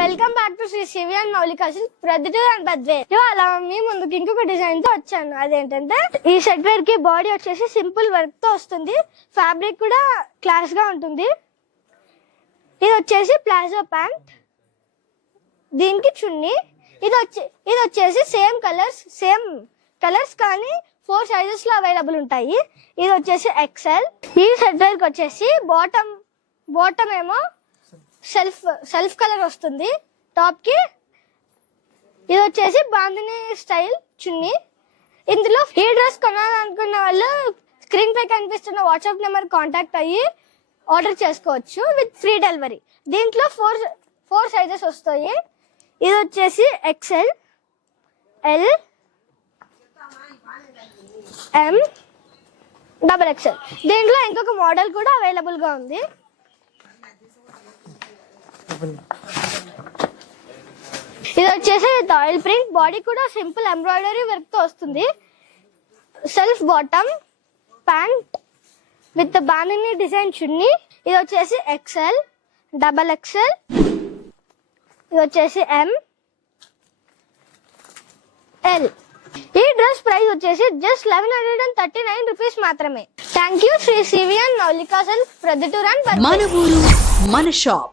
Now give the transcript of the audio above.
Welcome back to Sri Sivi and Maulika silks Proddatur అండ్ బద్వే. ఇవాళ మీ ముందుకు ఇంకొక డిజైన్ తో వచ్చాను. అదేంటంటే ఈ షర్ట్ వేర్ కి బాడీ వచ్చేసి సింపుల్ వర్క్ తో వస్తుంది. ఫ్యాబ్రిక్ కూడా క్లాస్ గా ఉంటుంది. ఇది వచ్చేసి ప్లాజో ప్యాంట్, దీనికి చున్నీ. ఇది వచ్చేసి సేమ్ కలర్స్ కానీ 4 సైజెస్ లో అవైలబుల్ ఉంటాయి. ఇది వచ్చేసి ఎక్సెల్. ఈ షర్ట్ వేర్ కి వచ్చేసి బాటమ్ ఏమో సెల్ఫ్ కలర్ వస్తుంది. టాప్ కి ఇది వచ్చేసి బాందిని స్టైల్ చున్నీ. ఇందులో ఈ డ్రెస్ కొనాలనుకున్న వాళ్ళు స్క్రీన్ పై కనిపిస్తున్న వాట్సాప్ నెంబర్ కాంటాక్ట్ అయ్యి ఆర్డర్ చేసుకోవచ్చు విత్ ఫ్రీ డెలివరీ. దీంట్లో 4 సైజెస్ వస్తాయి. ఇది వచ్చేసి XL, L, M, double XL. దీంట్లో ఇంకొక మోడల్ కూడా అవైలబుల్ గా ఉంది. ఇది వచ్చేసి ఆయిల్ ప్రింట్, బాడీ కూడా సింపుల్ ఎంబ్రాయిడరీ వర్క్ తో వస్తుంది. Self bottom, pant with bandhani design chunni. ఇది వచ్చేసి ఎక్సెల్, డబల్ ఎక్సెల్. ఇది వచ్చేసి ఎం, ఎల్. ఈ డ్రెస్ ప్రైస్ వచ్చేసి జస్ట్ 1139 రూపీస్ మాత్రమే. Thank you Sri Sivi and Maulika silks Proddatur అండ్ బద్వే. మన ఊరు మన షాప్.